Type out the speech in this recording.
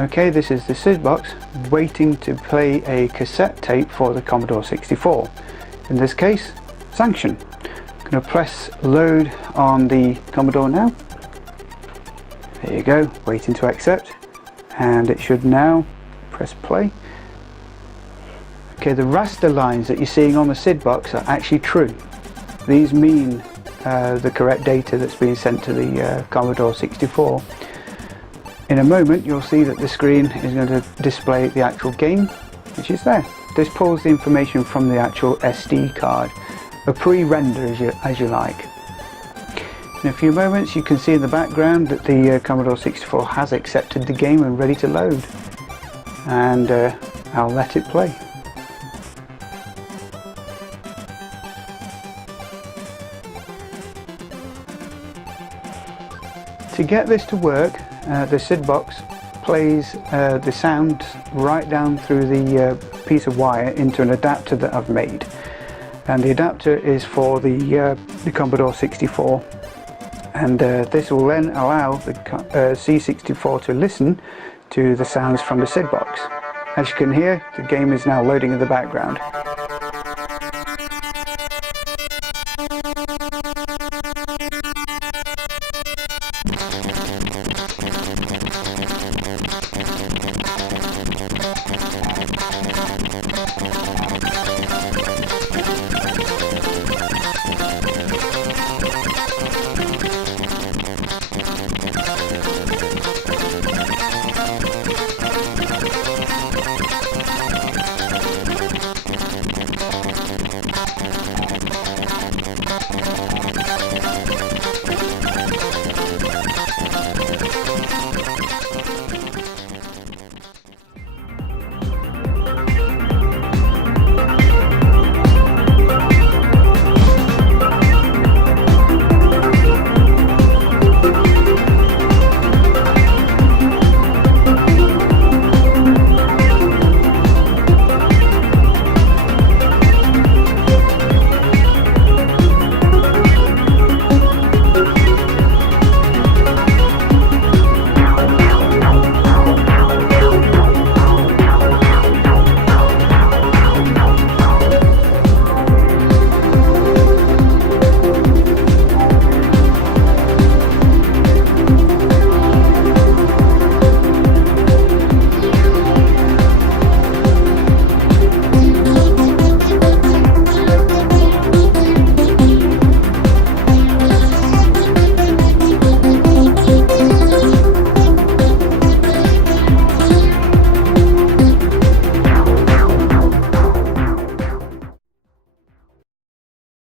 Okay, this is the SidBox waiting to play a cassette tape for the Commodore 64. In this case, Sanction. I'm going to press load on the Commodore now. There you go, waiting to accept, and it should now press play. Okay, the raster lines that you're seeing on the SidBox are actually true. These mean the correct data that's being sent to the Commodore 64. In a moment you'll see that the screen is going to display the actual game, which is there. This pulls the information from the actual SD card, a pre-render as you like. In a few moments you can see in the background that the Commodore 64 has accepted the game and ready to load. And I'll let it play. To get this to work, the SidBox plays the sound right down through the piece of wire into an adapter that I've made, and the adapter is for the Commodore 64, and this will then allow the C64 to listen to the sounds from the SidBox. As you can hear, the game is now loading in the background.